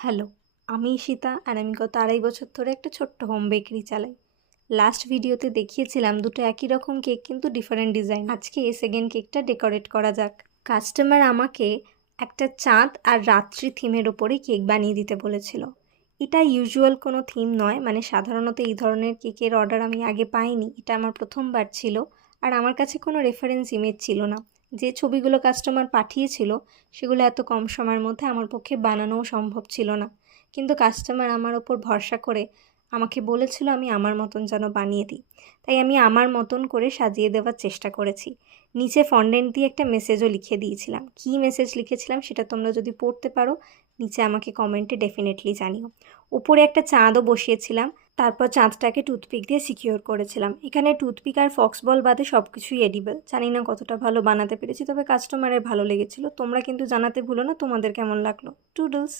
Hello, আমি ঈশিতা আর আমি গত ২.৫ বছর ধরে একটা ছোট্ট হোম বেকারি চালাই। লাস্ট ভিডিওতে দেখিয়েছিলাম দুটো একই রকম কেক কিন্তু ডিফারেন্ট ডিজাইন। আজকে সেকেন্ড কেকটা ডেকোরেট করা যাক। কাস্টমার আমাকে একটা চাঁদ আর রাত্রি থিমের ওপরে কেক বানিয়ে দিতে বলেছিল। এটা ইউজুয়াল কোনো থিম নয়, মানে সাধারণত এই ধরনের কেকের অর্ডার আমি আগে পাইনি। এটা আমার প্রথমবার ছিল আর আমার কাছে কোনো রেফারেন্স ইমেজ ছিল না। যে ছবিগুলো কাস্টমার পাঠিয়েছিল সেগুলো এত কম সময়ের মধ্যে আমার পক্ষে বানানোও সম্ভব ছিল না। কিন্তু কাস্টমার আমার ওপর ভরসা করে আমাকে বলেছিল আমি আমার মতন যেন বানিয়ে দিই। তাই আমি আমার মতন করে সাজিয়ে দেওয়ার চেষ্টা করেছি। নিচে ফন্ডেন্ট দিয়ে একটা মেসেজও লিখে দিয়েছিলাম। কী মেসেজ লিখেছিলাম সেটা তোমরা যদি পড়তে পারো নিচে আমাকে কমেন্টে ডেফিনেটলি জানিও। উপরে একটা চাঁদও বসিয়েছিলাম, তারপর চাঁদটাকে টুথপিক দিয়ে সিকিওর করেছিলাম। এখানে টুথপিক আর ফক্স বল বাদে সব কিছুই এডিবল। জানি না কতটা ভালো বানাতে পেরেছি, তবে কাস্টমারের ভালো লেগেছিল। তোমরা কিন্তু জানাতে ভুলো না তোমাদের কেমন লাগলো। টুডলস।